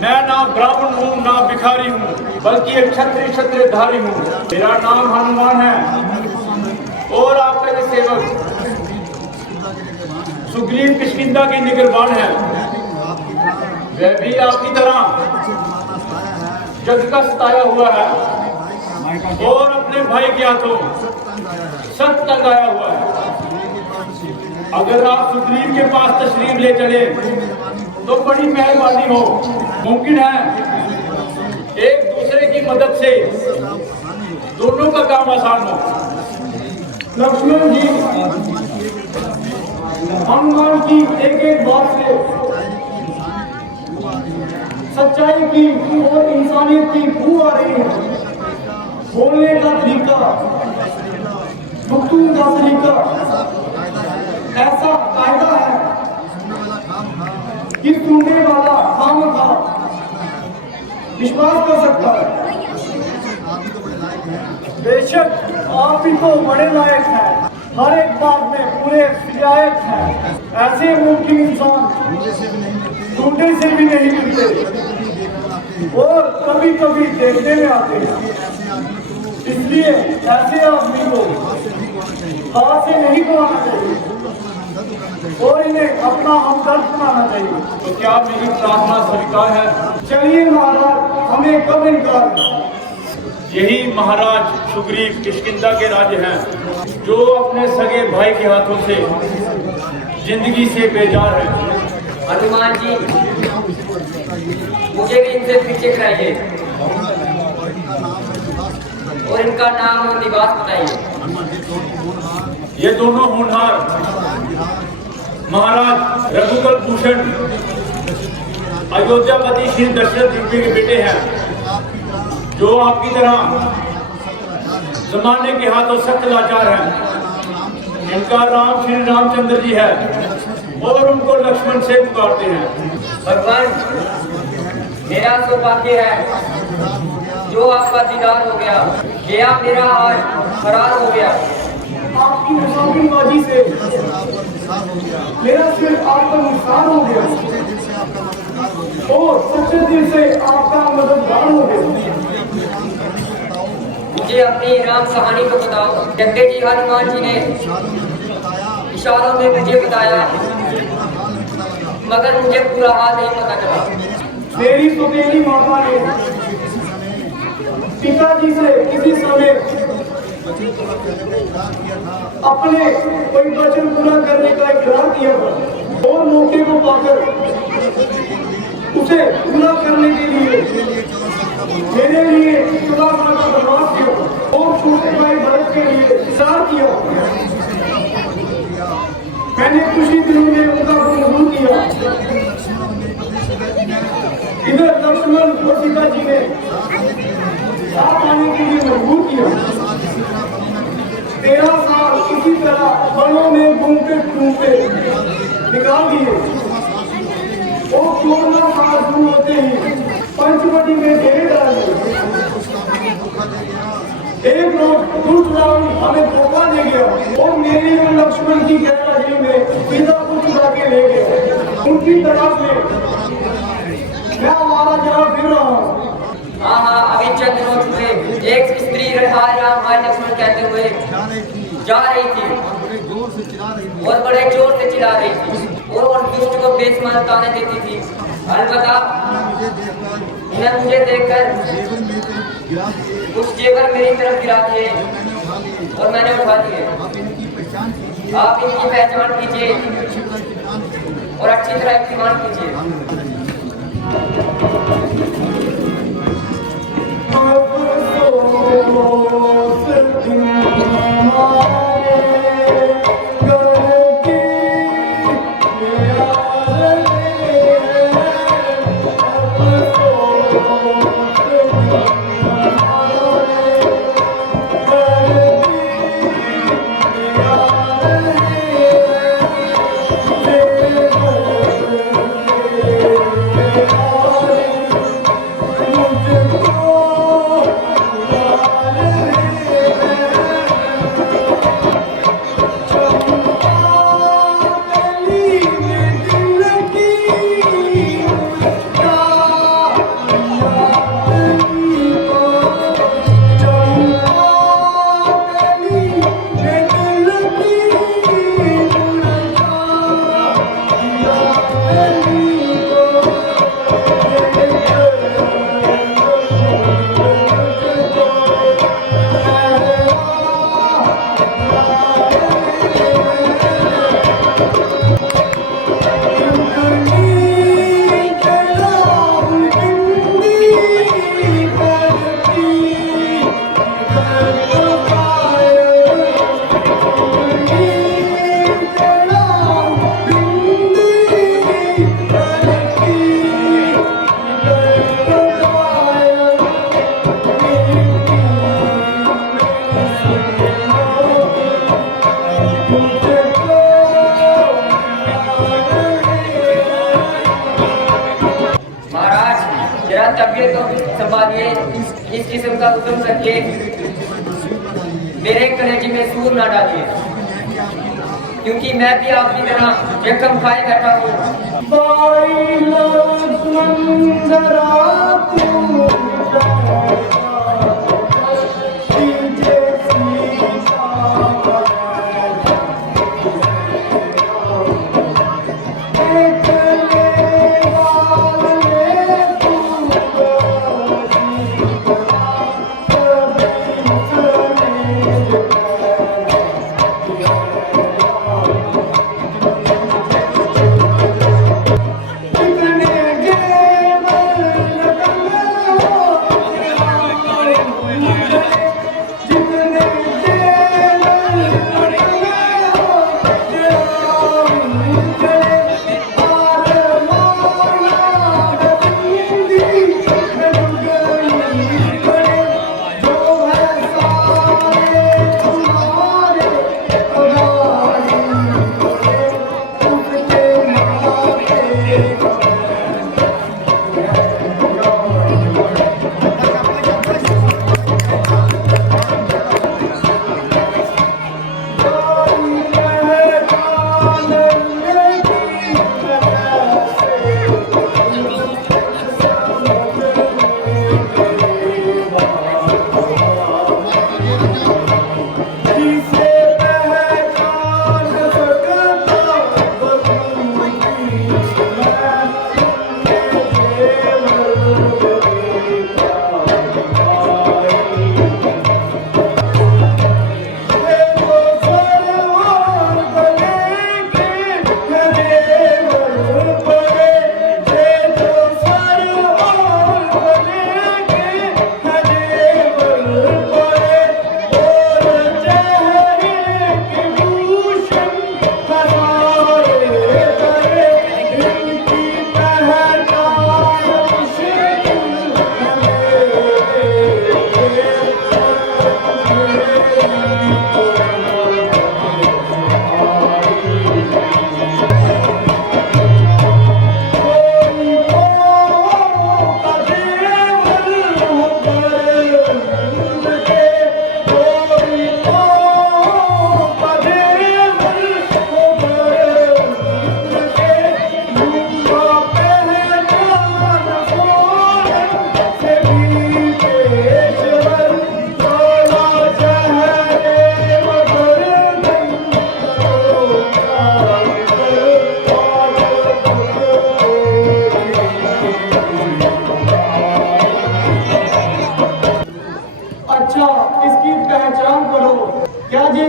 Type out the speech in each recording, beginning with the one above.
मैं ना ब्राह्मण हूँ ना भिखारी हूँ, बल्कि एक क्षत्रियधारी हूँ। मेरा नाम हनुमान है और आपके सेवक सुग्रीव किष्किंधा के निगरबान है। वह भी आपकी तरह जग का सताया हुआ है और अपने भाई के हाथों सत्य तक आया हुआ है। अगर आप सुग्रीव के पास तशरीफ ले चले तो बड़ी मेहरबानी हो। मुमकिन है एक दूसरे की मदद से दोनों का काम आसान हो। लक्ष्मण जी हनुमान की एक एक बात से सच्चाई की और इंसानियत की बू आ रही है। बोलने का तरीका, गुफ्तगू का तरीका ऐसा कायदा है कि सुनने वाला खामखा विश्वास कर सकता है। बेशक आप ही तो बड़े लायक हैं। हर एक बात में पूरे रियायत हैं। ऐसे मुमकिन इंसान ढूंढने से भी नहीं मिलते और कभी कभी देखने में आते हैं। इसलिए ऐसे आदमी को हाथ से नहीं गवाना चाहिए और इन्हें अपना हमदर्द बनाना चाहिए। तो क्या मेरी प्रार्थना स्वीकार है? चलिए महाराज, हमें कब इनकार है? यही महाराज सुग्रीव किष्किंधा के राज्य हैं, जो अपने सगे भाई के हाथों से जिंदगी से बेजार है। हनुमान जी, मुझे भी इनसे पीछे कराइए और इनका नाम और निवास बताइए। ये दोनों होनहार महाराज रघुकुल भूषण अयोध्यापति श्री दशरथ जी के बेटे हैं, जो आपकी तरह जमाने के हाथों सख्त लाचार हैं। इनका नाम श्री रामचंद्र जी है और उनको लक्ष्मण से पुकारते हैं। भगवान, मेरा सौभाग्य है जो आपका दीदार हो गया। गया मेरा आज फरार हो गया। आपकी मुसाफिरबाजी से मेरा सिर आपका नुकसान हो गया और सच्चे दिल से आपका मददगार हो गया। मुझे अपनी राम कहानी को बताओ। जगदे जी हनुमान जी ने इशारों में मुझे बताया, मगर मुझे पूरा हाल नहीं पता चला। मेरी सौतेली माता ने पिताजी से किसी समय अपने कोई वचन पूरा करने का इकरार किया था और मौके को पाकर उसे पूरा करने के लिए मेरे लिए 14 साल का वनवास किया और छोटे भाई भरत के लिए इंतजार किया। मैंने कुछ ही दिनों में उनका कबूल किया। इधर लक्ष्मण और सीता जी ने साथ आने के लिए मजबूर किया। 13 साल इसी तरह वनों में घूमते घूमते निकाल दिए और 14 साल शुरू होते ही पंचवटी में डेरे डाले। एक रोज दुष्ट रावण हमें धोखा दे गया और मेरी और लक्ष्मण की गैरहाजिरी में सीता को चुरा के ले गया। उनकी तरफ में मैं हमारा जवाब फिर रहा हूँ। हाँ, अभी चंद रोज हुए एक स्त्री हाय राम हाय लक्ष्मण कहते हुए जा रही थी और बड़े जोर से चिल्ला रही थी और दुष्ट को बेसमान ताने देती थी। अलबत्ता इन्हें मुझे देखकर कुछ जेवर मेरी तरफ गिरा दिए और मैंने उठा दिए। आप इनकी पहचान कीजिए और अच्छी तरह इस्तेमाल कीजिए। तबीयत को संभालिए। इस किस्म का हुक्म करके मेरे कलेजे में सूर ना डालिए। क्योंकि मैं भी आपकी तरह जख्म खाए बैठा हूँ। भाई लक्ष्मण जरा तू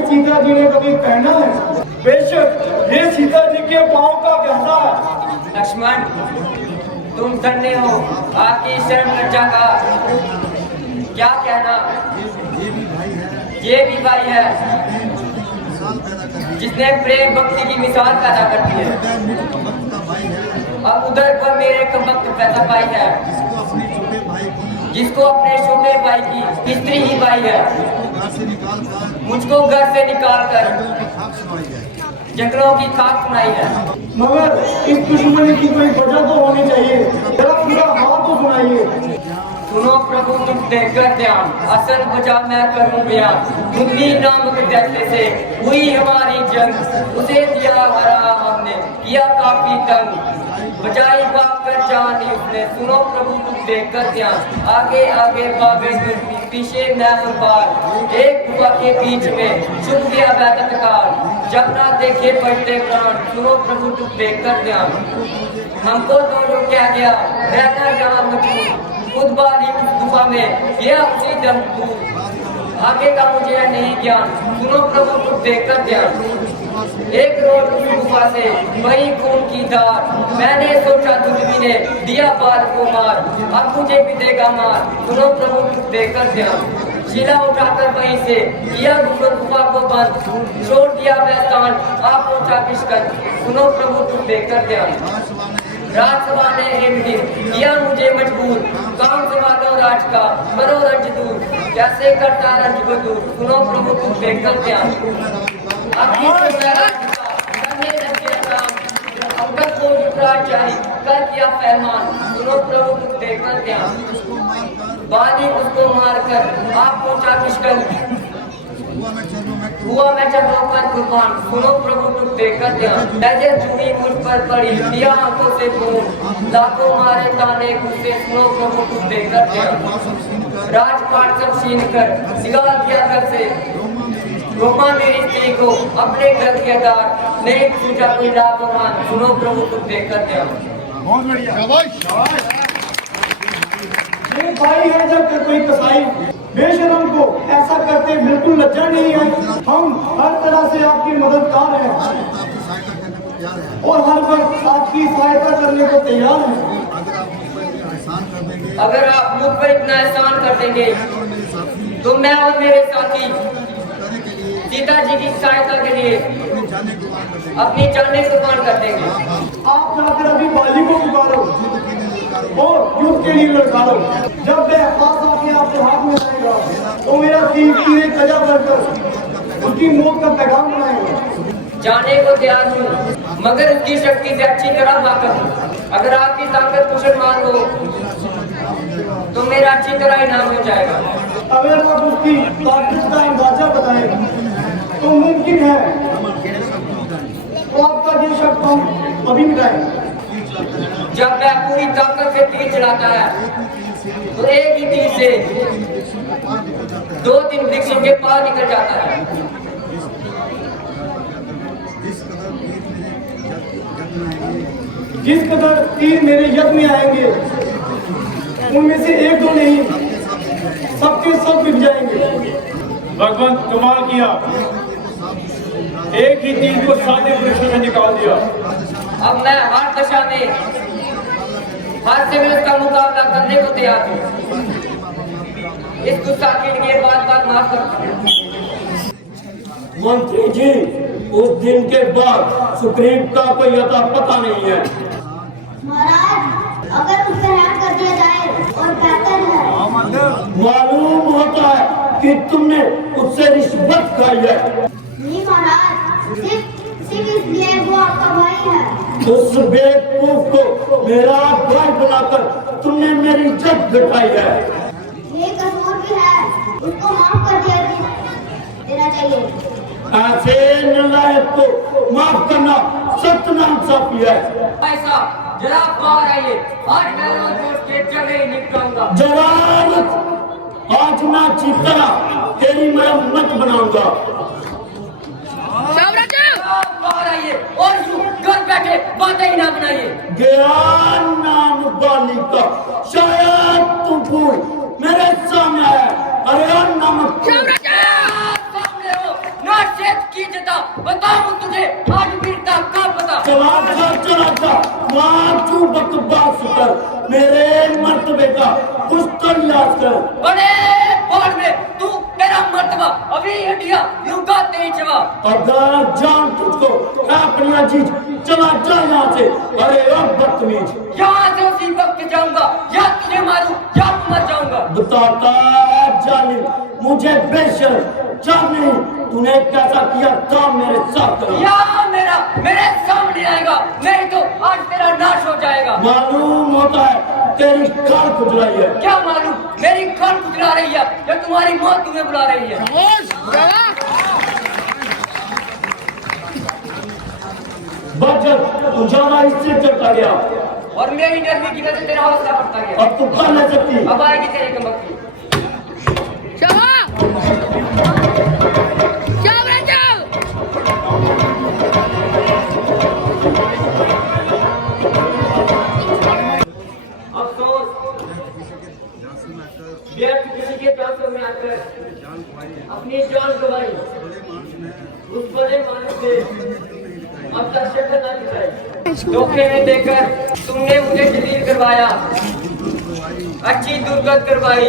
सीता जी ने कभी पहना है? बेशक ये सीता जी के पांव का गहना है। लक्ष्मण, तुम धन्य हो, आपकी शरण लज्जा का क्या कहना। ये भी भाई है जिसने प्रेम भक्ति की मिसाल पैदा कर दी है। अब उधर पर मेरे कमबख्त पैदा भाई है जिसको अपने छोटे भाई की स्त्री ही भाई है, मुझको घर से निकाल कर जंगलों की खाक सुनाई है। मगर इस दुश्मनी की कोई वजह तो होनी चाहिए, जरा पूरा हाथ तो सुनाइए। सुनो प्रभु तुम देकर ध्यान, असल बजा मैं करूं बयान। मुन्नी नामक दैत्य से हुई हमारी जंग, उसे दिया हरा हमने, किया काफी तंग। बजाई बाप कर जान उसने, सुनो प्रभु तुम देकर ध्यान। आगे आगे भागे पीछे मैं पार, एक गुफा के बीच में छुप गया वह तत्काल। जब ना देखे बढ़ते प्राण, सुनो प्रभु तुम देकर ध्यान। हमको तो जो क्या गया रहना जहाँ मजबूर, खुद बाली उस गुफा में गया उसी दम दूर। आगे का मुझे नहीं ज्ञान, सुनो प्रभु तुम देकर ध्यान। एक रोज उस गुफा से वही खून की धार, मैंने सोचा दुश्मनी ने दिया बाल को मार, अब मुझे भी देगा मार, सुनो प्रभु तुम देकर ध्यान। शिला उठाकर वहीं से किया गुफा को बंद, छोड़ दिया वह स्थान, आप पहुंचा किशकन, सुनो प्रभु तुम देकर ध्यान। राजसभा ने एक दिन किया मुझे मजबूर, काम संभालो राज का करो रंज दूर, कैसे करता रंज को दूर, सुनो प्रभु तुम देखकर ध्यान। कर किया फरमान, सुनो प्रभु तुम देखकर ध्यान। बाली उसको मारकर आप पहुंचा किशकन, हुआ मैं चक्रों पर कुर्बान, सुनो प्रभु तुम देखकर ध्यान। नजर झुकी मुझ पर पड़ी, दिया आंखों से खून, लाखों मारे ताने गुस्से, सुनो प्रभु तुम देखकर ध्यान। राजपाट सब छीन कर निकाल दिया घर से, रोमा मेरी स्त्री को अपने घर के दार, नहीं पूछा कोई लाभवान, सुनो प्रभु तुम देखकर ध्यान। बहुत बढ़िया, शाबाश। ये भाई है जब कोई कसाई बेशरम को ऐसा करते बिल्कुल लज्जा नहीं है। हम हर तरह से आपकी मददगार हैं और हर वक्त आपकी सहायता करने को तैयार हैं। अगर आप मुझ पर इतना एहसान कर देंगे तो मैं और मेरे साथी सीता जी की सहायता के लिए अपनी जान कुर्बान कर देंगे। आप जाकर अभी बाली को पुकारो और युद्ध के लिए लड़कारो। जब मैं पास आके आपके हाथ में आएगा तो मेरा तीर तीरे कजा भरकर उसकी मौत का पैगाम बनाएगा। जाने को तैयार हूँ मगर उसकी शक्ति से अच्छी तरह वाकिफ हूँ। अगर आपकी ताकत मुसलमान हो तो मेरा अच्छी तरह इनाम हो जाएगा। अगर आप उसकी ताकत का अंदाजा बताएं तो मुमकिन है तो आपका ये शक हम अभी मिटाएंगे। जब मैं पूरी ताकत से तीर चलाता है तो एक ही तीर से 2-3 वृक्षों के पार निकल जाता है। जिस कदर तीर मेरे यज्ञ में आएंगे उनमें से एक दो नहीं सबके सब बिक जाएंगे। भगवान कमाल किया, एक ही तीर को 7 वृक्षों से निकाल दिया। अब मैं हर दशा में हर से मैं उसका मुकाबला करने को तैयार हूँ। इस गुस्सा के लिए बात माफ कर। मंत्री जी, उस दिन के बाद सुग्रीव का कोई अता पता नहीं है। महाराज, अगर उसे हैक कर दिया जाए और बेहतर है। मालूम होता है कि तुमने उससे रिश्वत खाई है। नहीं महाराज, सिर्फ इसलिए वो आपका भाई है। उस बेवकूफ को मेरा भाई बनाकर तुमने मेरी इज्जत घटाई है। ये कसूर भी है, उसको माफ कर देना चाहिए। ऐसे नालायक को माफ करना सख्त नाइंसाफी है। ऐसा जरा बाहर आइए, आज मैं रोज के जगह निपटाऊंगा। जलालत, आज मैं अच्छी तरह तेरी मैं मत बनाऊंगा। बाहर आइए और घर बैठे बातें ही ना बनाइए। ज्ञान नाम बाली का शायद तू भूल मेरे सामने है। अरे नमक सामने हो ना शेत की जता, बताऊं तुझे आज वीरता का पता। चला जा मां तू बकवास कर, मेरे मर्तबे का कुछ तो लिहाज कर। बड़े बाढ़ में तू तेरा मर्तबा अभी हटिया लुका तेरी जवाब। अगर जान तुझको मैं अपनी अजीज चला जा यहाँ से। अरे अब बदतमीज, यहाँ से उसी वक्त जाऊंगा, या तुझे मारूं या मर जाऊंगा। बताता है जालिम, मुझे बेशर्म जाने तूने कैसा किया था मेरे साथ। या मेरे सामने आएगा, नहीं तो आज तेरा नाश हो जाएगा। मालूम होता है तेरी कार खुजलाई है। क्या मालूम मेरी खान खुजला रही है या तुम्हारी मौत तुम्हें बुला रही है। बजट तू ज्यादा इससे चढ़ता गया और मेरी गर्मी की वजह से तेरा हौसला बढ़ता गया। अब तू खा नहीं सकती। अब आएगी तेरी कमबख्ती। किसी के प्यासों में आकर अपनी जान गंवाई, उस बड़े मानव से अब तक शक्ल न दिखाई। धोखे में देकर तुमने मुझे जलील करवाया, अच्छी दुर्गत करवाई,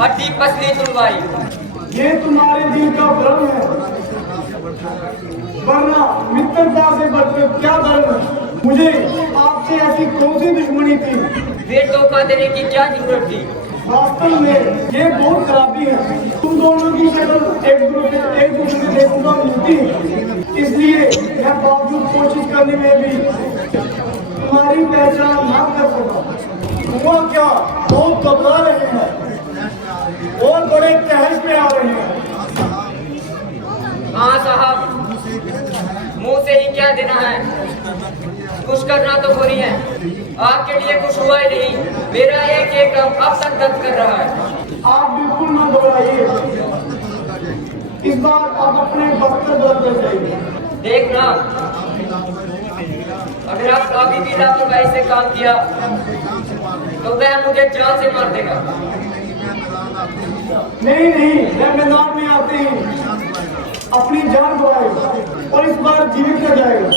हड्डी पसली तुड़वाई। ये तुम्हारे दिल का भ्रम है, वरना मित्रता से बढ़कर क्या धर्म है। मुझे आपसे ऐसी कौन सी दुश्मनी थी, वे धोखा देने की क्या जरूरत थी। वास्तव में ये बहुत खराबी है। तुम दोनों की शक्ल एक दूसरे से देखूंगा मिलती है, इसलिए मैं बावजूद कोशिश करने में भी तुम्हारी पहचान ना कर सका। हुआ क्या, बहुत घबरा रहे हैं और बड़े तहस में आ रहे हैं। हाँ साहब, मुंह से ही क्या देना है, कुछ करना तो हो रही है। आपके लिए कुछ हुआ ही नहीं, मेरा एक अंग अब तक दर्द कर रहा है। आप बिल्कुल न घबराइए, इस बार आप अपने बख्तर बदल जाइए। देखना, अगर आप अभी भी लापरवाही से काम किया तो वह मुझे जान से मार देगा। नहीं नहीं, वह मैदान में आते ही अपनी जान गवाएगा और इस बार जीवित हो जाएगा।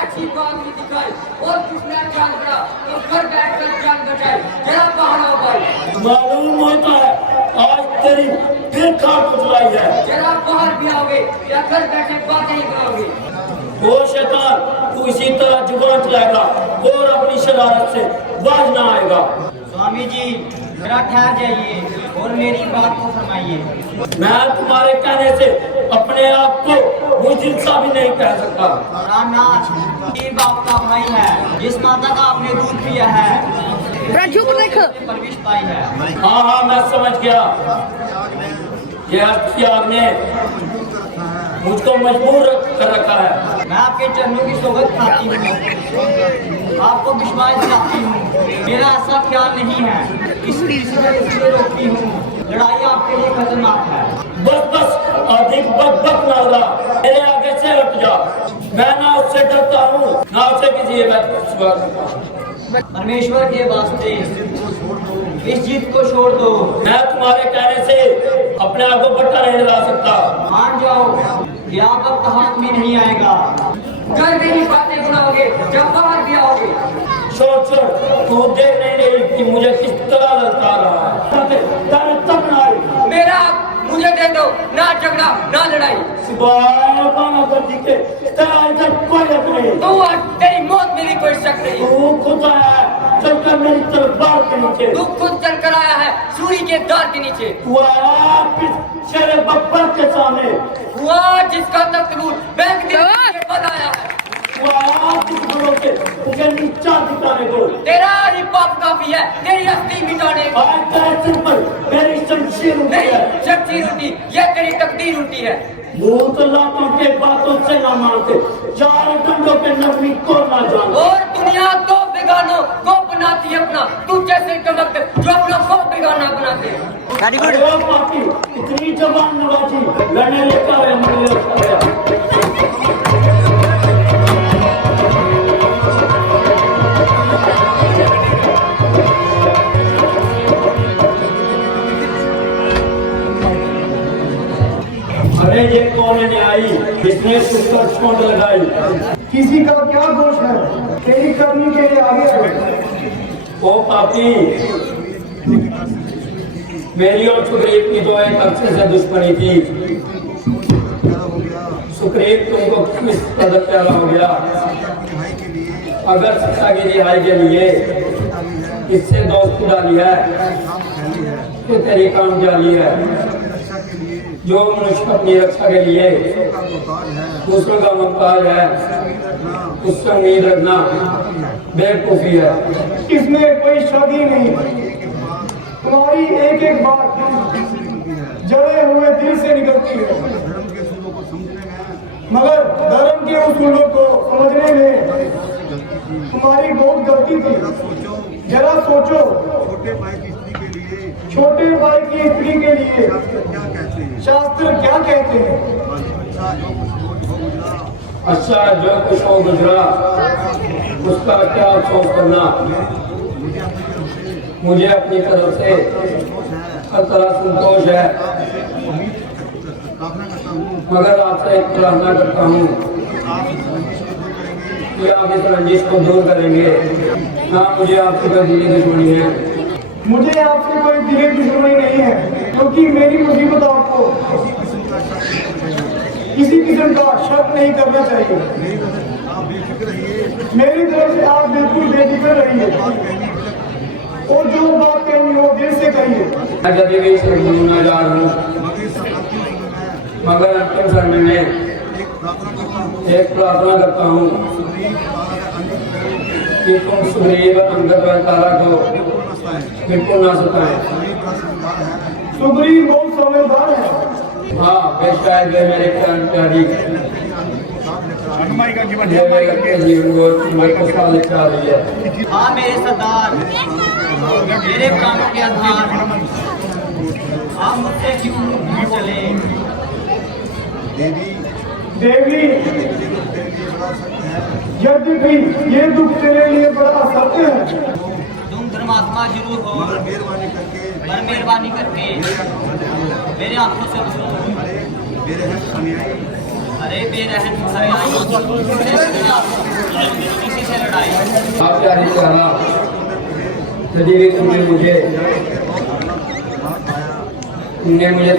अच्छी बात नहीं दिखाई और किसने जान बड़ा तो घर बैठकर जान बचाई। जरा बाहर आओ भाई। मालूम होता है आज तेरी फिर खाट उतलाई है। जरा बाहर भी आओगे या घर बैठे बातें ही करोगे। वो शैतान तू इसी तरह जुबान चलाएगा और अपनी शरारत से बाज ना आएगा। स्वामी जी जरा ठहर जाइए और मेरी बात को फरमाइए। मैं तुम्हारे कहने से अपने आप को मुझिल सा भी नहीं कह सकता। नाथ ये बाप का भाई है, जिस माता का आपने दूध पिया है, परविश पाई है। हाँ हाँ मैं समझ गया, ये त्याग ने मुझको मजबूर कर रखा है। मैं आपके चरणों की सोबत खाती हूँ, आपको विश्वास दिलाती हूँ, मेरा ऐसा ख्याल नहीं है, इसलिए रोकती हूँ। लड़ाई आपके लिए खतरनाक है। बस बस अधिक बक बक ना हो रहा, मेरे आगे से हट जा। मैं ना उससे डरता हूँ ना उसे किसी परमेश्वर के वास्ते इस जीत को छोड़ दो। मैं तुम्हारे कहने से अपने आप को बट्टा नहीं ला सकता। मान जाओ कि आप अब हाथ में नहीं आएगा। घर में ही बातें बनाओगे जब बाहर भी आओगे। छोड़ छोड़, तू देख नहीं रही कि मुझे किस तरह ललकार रहा है। तब ना आई। मेरा मुझे दे दो, ना झगड़ा ना लड़ाई। कोई नहीं, तू और तेरी मौत में भी कोई शक नहीं। तू खुद आया चलकर मेरी तलवार के नीचे। तू खुद चल कर आया है सूरी के दार के नीचे। तू आया शेर बब्बर के सामने। हुआ जिसका तकबूर बैंक के बनाया है। तू आया दुश्मनों के तुझे नीचा दिखाने को। तेरा रिपॉप काफी है तेरी अस्थि मिटाने को। आज तेरे सिर पर मेरी शमशीर उठी नहीं, है। शक्ति रूठी, यह तेरी तकदीर रूठी है। भूत लातों के बातों से ना मानते, चार डंडों के नरमी को ना जानो। और दुनिया को बेगानों को बनाती है अपना, तू जैसे कमक जो अपना को बेगाना बनाते हैं। अरे ओ पापी, इतनी जबान नवाजी लड़ने लेकर आया मुझे अरे ये कौन है न्यायी जिसने तुझ पर चोट लगाई। किसी का क्या दोष है, तेरी करनी के लिए आगे आए। ओ पापी, मेरी और सुग्रीव की तो एक अक्षर से दुश्मनी थी। सुग्रीव तुमको किस कदर प्यारा हो गया। अगर शिक्षा की रिहाई के लिए इससे दोस्ती डाली है तो तेरी काम जाली है। जो मनुष्य अपनी रक्षा के लिए दूसरों का मुमताज है उससे उम्मीद रखना बेवकूफी है। इसमें कोई शक ही नहीं, तुम्हारी एक एक बात जड़े हुए दिल से निकलती है, मगर धर्म के उसूलों को समझने में तुम्हारी बहुत गलती थी। जरा सोचो, छोटे भाई की स्त्री के लिए शास्त्र क्या कहते हैं। अच्छा, जो कुछ हो गुजरा उसका क्या अफसोस करना। मुझे अपनी तरफ से हर तरह संतोष है, मगर आपसे एक प्रार्थना करता हूँ कि आप इस रंजिश को दूर करेंगे। हाँ, मुझे आपसे कोई दिली दुश्मनी है। मुझे आपसे कोई दिली दुश्मनी नहीं है, क्योंकि मेरी मुसीबत आपको किसी किस्म का शक नहीं करना चाहिए। मेरी तरफ से आप बिल्कुल बेफिक्र रहिए और जो बात कहनी हो दिल से कहिए। मैं जब भी इसे भूलना जा रहा हूँ, मगर अंतिम समय में एक प्रार्थना करता हूँ कि तुम सुग्रीव अंगद व तारा को बिल्कुल ना सताएं। सुग्रीव बहुत समझदार है, हाँ शायद वे मेरे कर्मचारी हनुमाई का जीवन ये मेरे जीवन को मेरे को साल आ रही है। हाँ मेरे सरदार, मेरे प्राणों के आधार, आप मुझसे क्यों दूर चले? देवी, यद्यपि ये दुख तेरे लिए बड़ा सत्य है, तुम धर्मात्मा जरूर हो, पर मेहरबानी करके मेरे आंखों से बचो। अरे बेरहम अन्यायी, किसी से लड़ाई। आप क्या नहीं चाहा यदि भी तुमने मुझे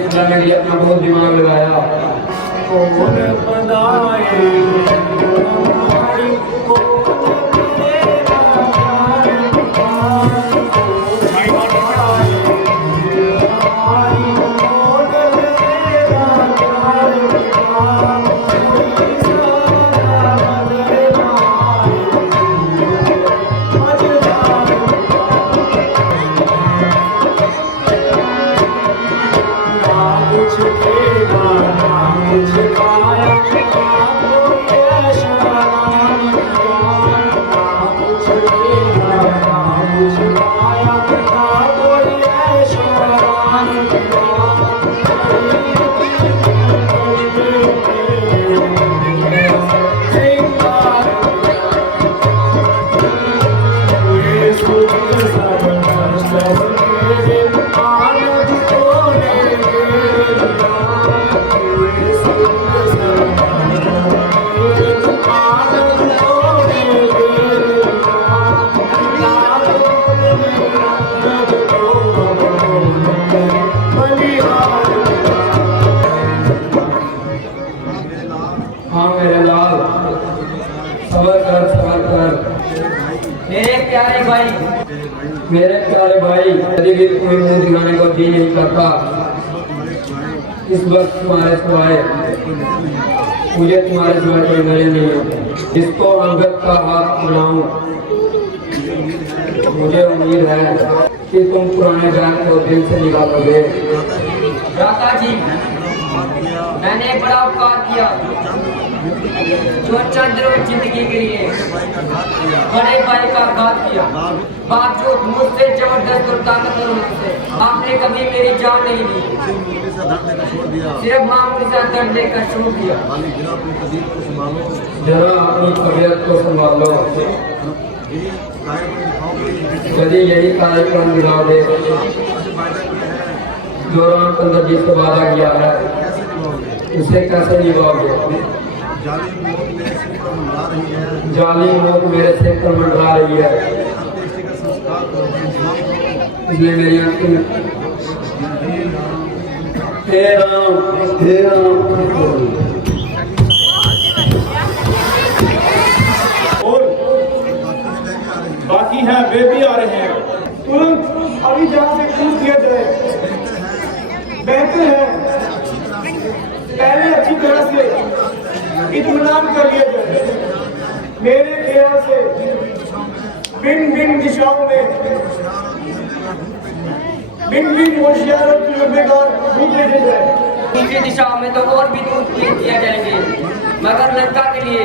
सुनाने के लिए अपना बहुत दिमाग लगाया। कौन बनाए हाँ मेरे लाल, सबर कर मेरे प्यारे भाई, मेरे प्यारे भाई। यदि भी कोई मुंह दिखाने को जी नहीं करता इस वक्त तुम्हारे सिवाय मुझे तुम्हारे सिवाय कोई गले नहीं होता। जिसको अंगद का हाथ बनाऊं, मुझे उम्मीद है कि तुम पुराने बैन को दिल से निकालोगे। दाता जी, मैंने बड़ा उपकार किया, जो चंद रोज जिंदगी के लिए बड़े भाई का घात किया। बावजूद मुझसे जबरदस्त और ताकतवर होने से आपने कभी मेरी जान नहीं ली, सिर्फ मामूली सा दर्द लेकर छोड़ दिया। जरा अपनी तबीयत को संभालो। यदि यही कार्यक्रम दिला दे जो रामचंद्र जी से वादा किया है, उसे कैसे निभाओगे? जाली मौत मेरे सिर पर मंडरा रही है, इसलिए मेरी अंतिम और बाकी हैं, वे भी आ रहे हैं। तुरंत अभी जहाँ से कूद दिया जाए बेहतर है। पहले अच्छी तरह से इत्मीनान कर लिया जाए। मेरे ख्याल से भिन्न भिन्न दिशाओं में भिन्न भिन्न होशियार और तजुर्बेकार दूध भेजे जाए। दूसरी दिशाओं में तो और भी दूध दिया जाएंगे, मगर लंका के लिए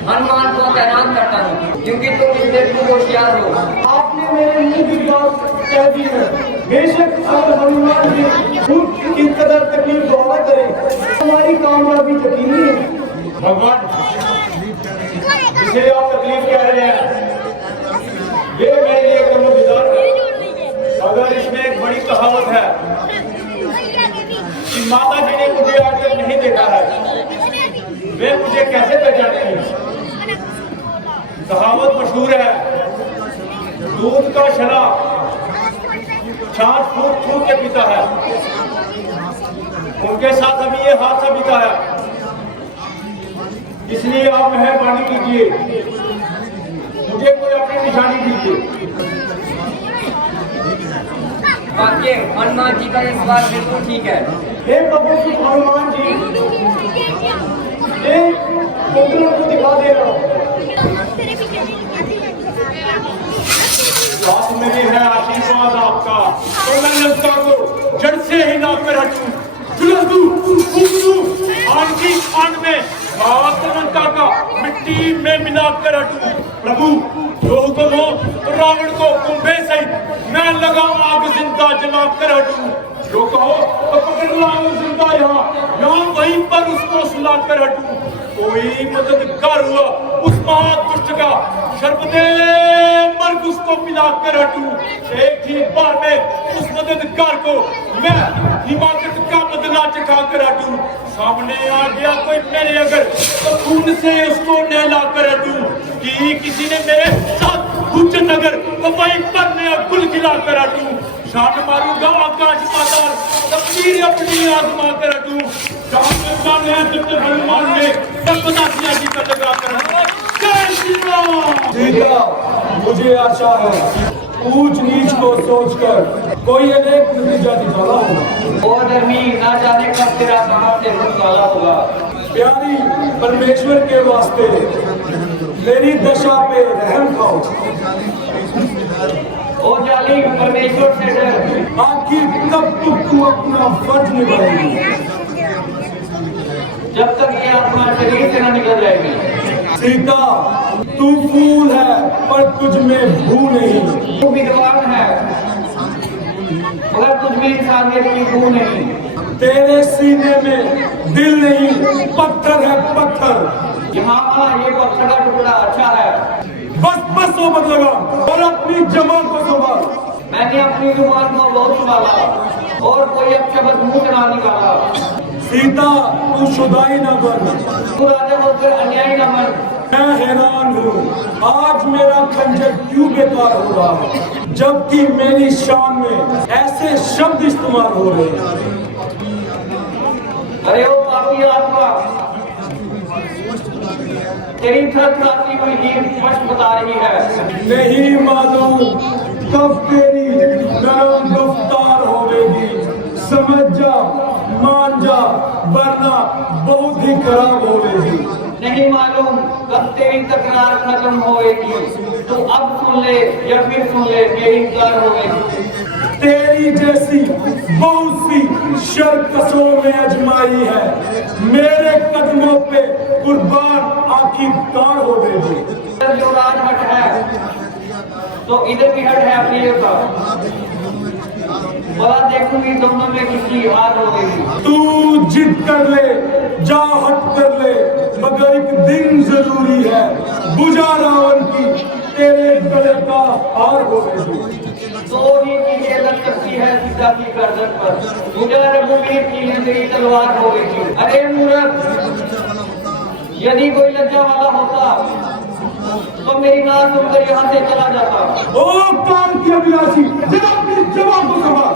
हनुमान को तैनात करता हूँ, क्योंकि तुम इसमें खूब होशियार हो। आपने मेरे मुंह की बात कह दी है। बेशक अगर हनुमान जी खुद की कदर तकलीफ दुआ करें, हमारी कामयाबी यकीनी है। भगवान, जिसे आप तकलीफ कह रहे हैं, ये मेरे लिए कर्मविदार है। अगर इसमें एक बड़ी कहावत है कि माता जी ने मुझे आज तक नहीं देखा है, वे मुझे कैसे पहचानेंगे? कहावत मशहूर है, दूध का शला छाछ फूक फूक के पीता है। उनके साथ अभी ये हादसा बीता है, इसलिए आप मेहरबानी कीजिए, मुझे कोई अपनी निशानी दीजिए। वाकई हनुमान जी का इस बार बिल्कुल ठीक है। हे प्रभु श्री हनुमान जी, एक कुदरत को दिखा दे रहा हूं। बात मेरी है आशीर्वाद आपका, तो मैं लंका को जड़ से ही नाक पे रखूं। आंधी खान में लंका का मिट्टी में मिलाकर हटूं। प्रभु जो हुक्म हो तो रावण को कुंभे सहित मैं लगाऊं आग जिंदा जलाकर हटूं। जो कहो तो पकड़ लाऊं जिंदा यहाँ वहीं पर उसको सुलाकर हटूं। कोई मददगार हुआ उस महादुष्ट का शर्बदे मर्ग उसको पिलाकर हटूं। एक ही बार में उस मददगार को मैं हिमाकत का बदला चखाकर हटूं। सामने आ गया कोई मेरे अगर तो खून से उसको नहलाकर हटूं। कि किसी ने मेरे साथ हुज्जत अगर तो वहीं पर मैं गुल खिलाकर हटूं। शान मारूंगा आकाश पाताल तकदीर अपनी आजमा कर हटूं। हनुमान ने सर्वदा सिया जी का लगा कर जय श्री राम। सीता, मुझे आशा है ऊंच नीच को सोचकर कोई अनेक नतीजा निकाला होगा। और धर्मी ना जाने कब तेरा कहां से निकाला होगा। प्यारी परमेश्वर के वास्ते मेरी दशा पे रहम खाओ। ओ जालिम परमेश्वर से डर। आखिर कब तू अपना फर्ज निभाएगी? जब तक ये आत्मा शरीर से न निकल जाएगी। सीता, तू फूल है पर तुझ में भू नहीं। तू विद्वान है मगर तुझ में इंसानियत की भू नहीं। तेरे सीने में दिल नहीं, पत्थर है पत्थर। यहाँ ये पत्थर का टुकड़ा अच्छा है। बस वो मत लगा और अपनी जबान को संभाल। मैंने अपनी जुबान को बहुत संभाला और कोई अपशब्द मुंह से ना निकाला। सीता, तू शुदाई न बन, तू राजा होकर अन्यायी न बन। मैं हैरान हूँ आज मेरा खंजर क्यों बेकार हो रहा है, जबकि मेरी शान में ऐसे शब्द इस्तेमाल हो रहे हैं। अरे ओ पापी आत्मा, तेरी थरथराती हुई नींद स्पष्ट बता रही है। नहीं मालूम कब तेरी नरम रफ्तार होगी। समझ जा, मान जा, वरना बहुत ही खराब होगी। नहीं मालूम कब तेरी तकरार खत्म होएगी। तो अब सुन ले या फिर सुन ले, मेरी कर होएगी। तेरी जैसी बहुत सी शर्कसों में अजमाई है, मेरे कदमों पे कुर्बान आखिरकार हो गई। जो राजहट है तो इधर भी हट है अपनी का। बड़ा देखूंगी दोनों में किसकी हार हो गई। तू जिद कर ले, जा हट कर ले, मगर एक दिन जरूरी है, बुझा रावण की तेरे गले का हार हो गई। तो ही चीजें लग सकती है सीता की गर्दन पर। मुझे रघुवीर की तेरी तलवार हो गई। अरे मूर्ख, यदि कोई लज्जा वाला होता तो मेरी बात सुनकर यहाँ से चला जाता। ओ काम की अभिलाषी, जरा अपनी जवाब को संभाल।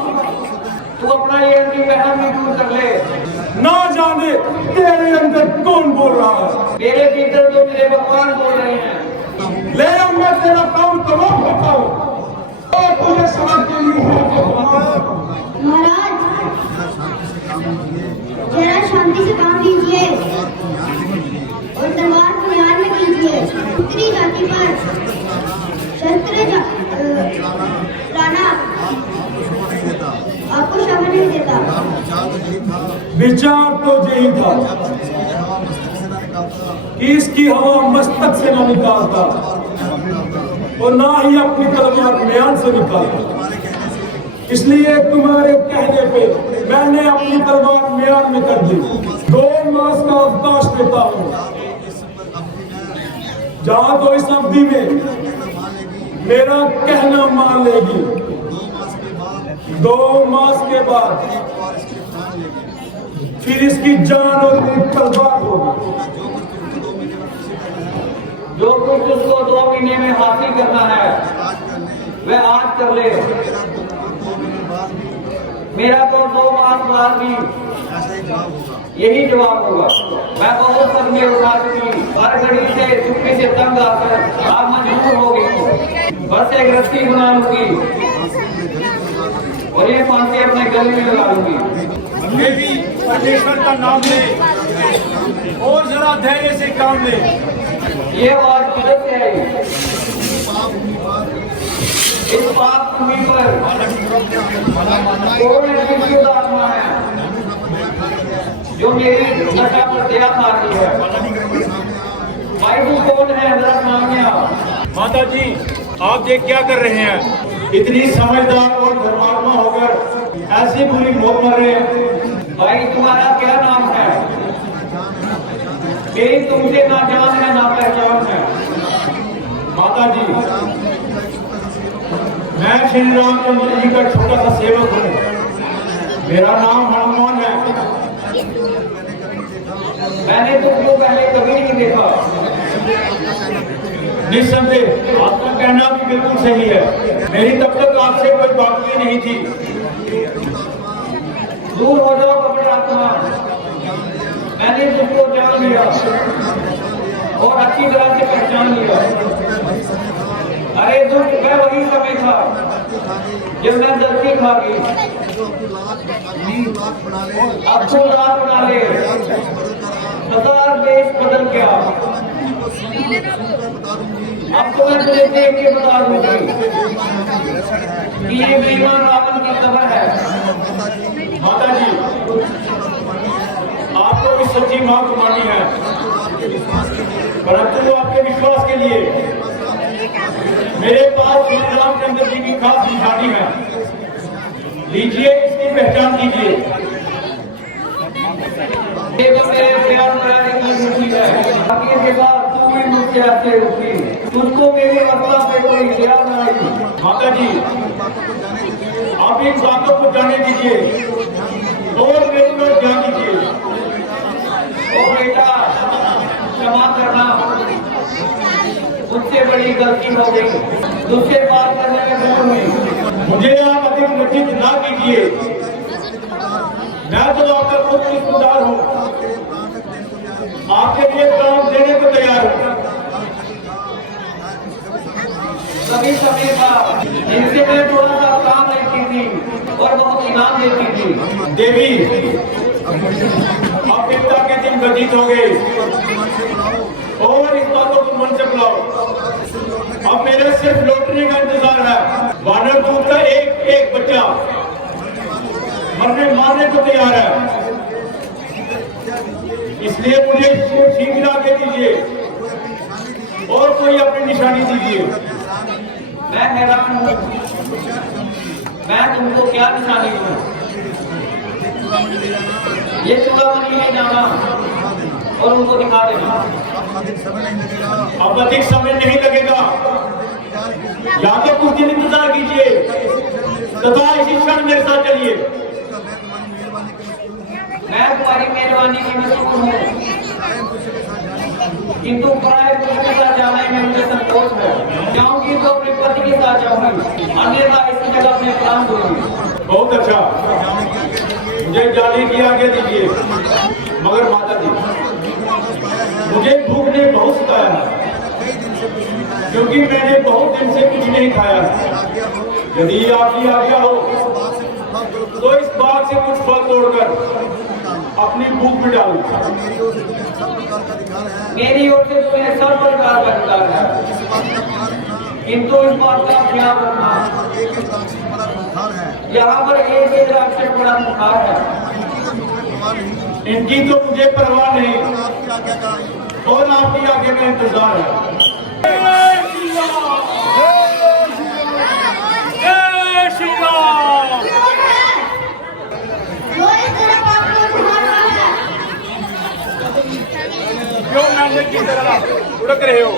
तू अपना ये अंतिम वहम भी दूर कर ले। ना जाने तेरे अंदर कौन बोल रहा है। मेरे भीतर जो मेरे भगवान बोल रहे हैं। ले अब मैं तेरा काम तमाम होता हूँ और तुझे समझ के लिए महाराज, जरा शांति से काम लीजिए और तलवार को ध्यान में कीजिए। उत्तरी जाति पर शस्त्र लाना आपको शरण नहीं देता। विचार तो यही था कि इसकी हवा मस्तक से न निकालता और ना ही अपनी तलवार म्यान से निकालता। इसलिए तुम्हारे कहने पे मैंने अपनी तलवार म्यान में कर दी। 2 मास का अवकाश देता हूँ। जहाँ तो इस अवधि में मेरा कहना मान लेगी, 2 मास के बाद फिर इसकी जान और मेरी तलवार होगी। जो कुछ उसको 2 महीने में हासिल करना है वह आज कर ले। मेरा तो 2 मास बाद भी यही जवाब होगा। मैं बहुत सर में उठा चुकी, हर घड़ी से चुप्पी से तंग आकर अब मजबूर हो गई हूँ। बस एक रस्सी बना लूंगी और ये फांसी अपने गले में लगा लूंगी। देवी परमेश्वर का नाम ले और जरा धैर्य से काम ले। ये आवाज किधर से आई? इस पाप भूमि पर कौन ऐसी आत्मा है जो मेरी नशा पर दया खा रही है। भाई तू कौन है, जरा सामने आ। माता जी, आप ये क्या कर रहे हैं? इतनी समझदार और धर्मात्मा होकर ऐसी बुरी मौत मर रहे हैं। भाई तुम्हारा क्या नाम है? मेरी तुमसे ना जान है ना पहचान है। माता जी, मैं श्री रामचंद्र जी का छोटा सा सेवक हूँ। मेरा नाम हनुमान है। मैंने तुमको पहले कभी नहीं देखा। निस्संदेह आपका कहना भी बिल्कुल सही है। मेरी तब तक आपसे कोई बात नहीं थी। दूर हो जाओ कपड़े आत्मा। मैंने तुमको जान लिया और अच्छी तरह से पहचान लिया। अरे दुष्ट, मैं वही समय था जब मैं गलती खा गई। अब तो रात बना ले, 1000 देश बदल गया। अब तो मैं तुझे देख के बता दूंगी कि ये बेईमान रावण की खबर है। माता जी, आपको भी सच्ची मां को मानी है, परंतु आपके विश्वास के लिए मेरे पास श्री रामचंद्र जी की खास निशानी है। लीजिए, इसकी पहचान कीजिए। मेरे प्यार बनाने की खुशी है। आगे के बाद तू भी मुझसे आते रुकी, तुझको मेरे रास्ता पे कोई गिरा नहीं। माता जी, आप इन बातों को जाने दीजिए और मेरे को जान दीजिए। ओ बेटा, क्षमा करना, मुझसे बड़ी गलती हो गई। तुझसे बात करने में भूल हुई। मुझे आप अधिक लज्जित ना कीजिए। मैं तो आपका खुद रिश्तेदार हूँ, आपके लिए काम देने को तैयार हूँ। कभी समय था जिनसे मैं थोड़ा सा काम लेती थी और बहुत इनाम देती थी। देवी, अब पिता के दिन व्यतीत हो गए और इस बातों को मन से बुलाओ। अब मेरे सिर्फ लौटने का इंतजार है। वानर दूत का एक एक बच्चा मरने मारने को तैयार है, इसलिए मुझे शीघ्र आगे दीजिए और कोई अपनी निशानी दीजिए। मैं हैरान हूँ, मैं तुमको क्या निशानी दूँ? ये चूड़ामणि ले जाना और उनको दिखा देना। अब अधिक समय नहीं लगेगा, या तो कुछ दिन इंतजार कीजिए तथा इसी क्षण मेरे साथ चलिए। मैं तुम्हारी मेहरबानी की मशहूर हूँ, किंतु पराये पुरुष के साथ जाने में मुझे संकोच है। जाऊंगी तो अपने पति के साथ जाऊंगी, अन्यथा इसी जगह अपने प्राण दूंगी। बहुत अच्छा, मुझे जाने की आज्ञा दीजिए। मगर माता जी, मुझे भूख ने बहुत सताया है, क्योंकि मैंने बहुत दिन से कुछ नहीं खाया है। यदि आपकी आज्ञा हो तो इस बाग से कुछ फल तोड़कर अपनी भूख मिटाऊं। मेरी ओर से तुम्हें सब प्रकार का अधिकार है, किंतु इस बात का ख्याल रखना, यहाँ पर एक राक्षस बड़ा बुखार है। इनकी तो मुझे परवाह नहीं और आपकी आज्ञा का इंतजार है। क्यों मैंने की तरह उड़क रहे हो?